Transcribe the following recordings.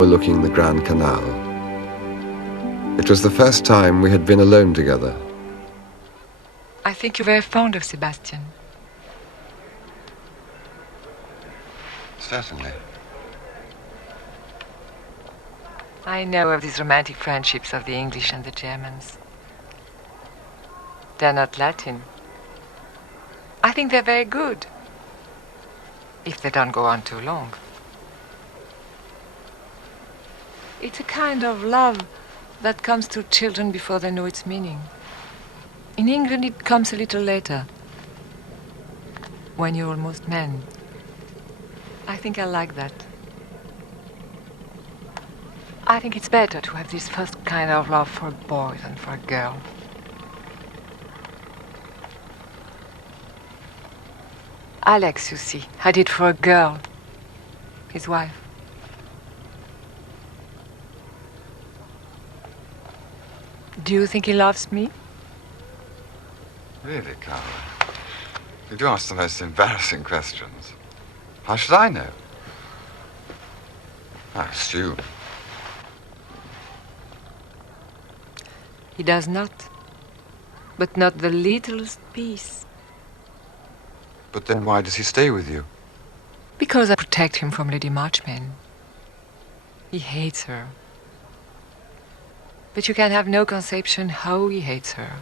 overlooking the Grand Canal. It was the first time we had been alone together. I think you're very fond of Sebastian. Certainly. I know of these romantic friendships of the English and the Germans. They're not Latin. I think they're very good, if they don't go on too long. It's a kind of love that comes to children before they know its meaning. In England, it comes a little later, when you're almost men. I think I like that. I think it's better to have this first kind of love for a boy than for a girl. Alex, you see, had it for a girl, his wife. Do you think he loves me? Really, Cara? You do ask the most embarrassing questions. How should I know? I assume. He does not. But not the littlest piece. But then why does he stay with you? Because I protect him from Lady Marchmain. He hates her. But you can have no conception how he hates her.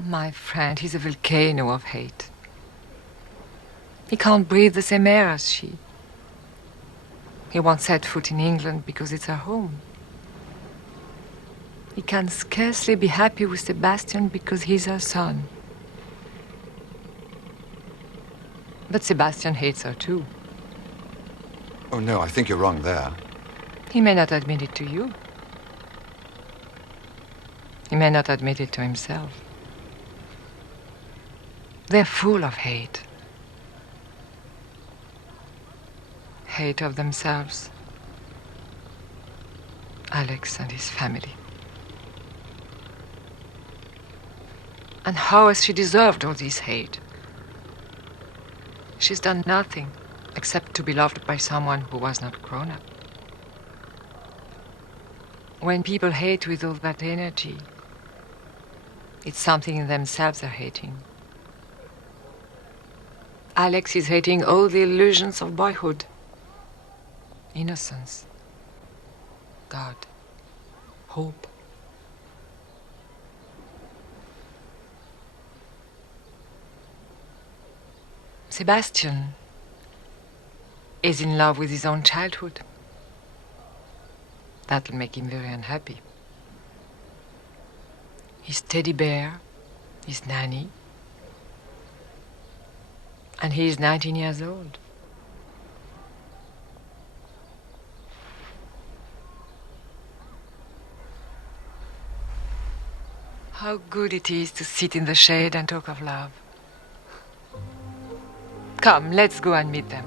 My friend, he's a volcano of hate. He can't breathe the same air as she. He won't set foot in England because it's her home. He can scarcely be happy with Sebastian because he's her son. But Sebastian hates her too. Oh, no, I think you're wrong there. He may not admit it to you. He may not admit it to himself. They're full of hate. Hate of themselves. Alex and his family. And how has she deserved all this hate? She's done nothing except to be loved by someone who was not grown up. When people hate with all that energy, it's something in themselves they're hating. Alex is hating all the illusions of boyhood. Innocence. God. Hope. Sebastian is in love with his own childhood. That'll make him very unhappy. His teddy bear, his nanny, and he is 19 years old. How good it is to sit in the shade and talk of love. Come, let's go and meet them.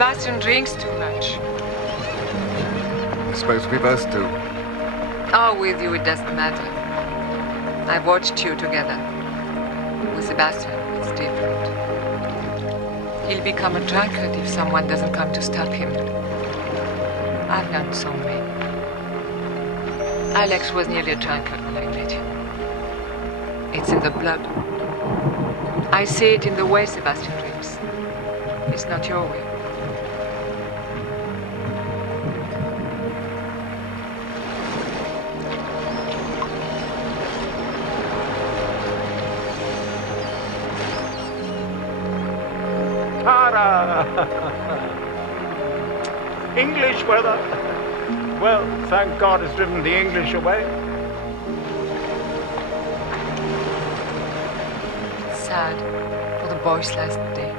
Sebastian drinks too much. I suppose we both do. Oh, with you it doesn't matter. I've watched you together. With Sebastian, it's different. He'll become a drunkard if someone doesn't come to stop him. I've known so many. Alex was nearly a drunkard when I met him. It's in the blood. I see it in the way Sebastian drinks. It's not your way. Cara! English weather. Well, thank God it's driven the English away. Sad for the boys last day.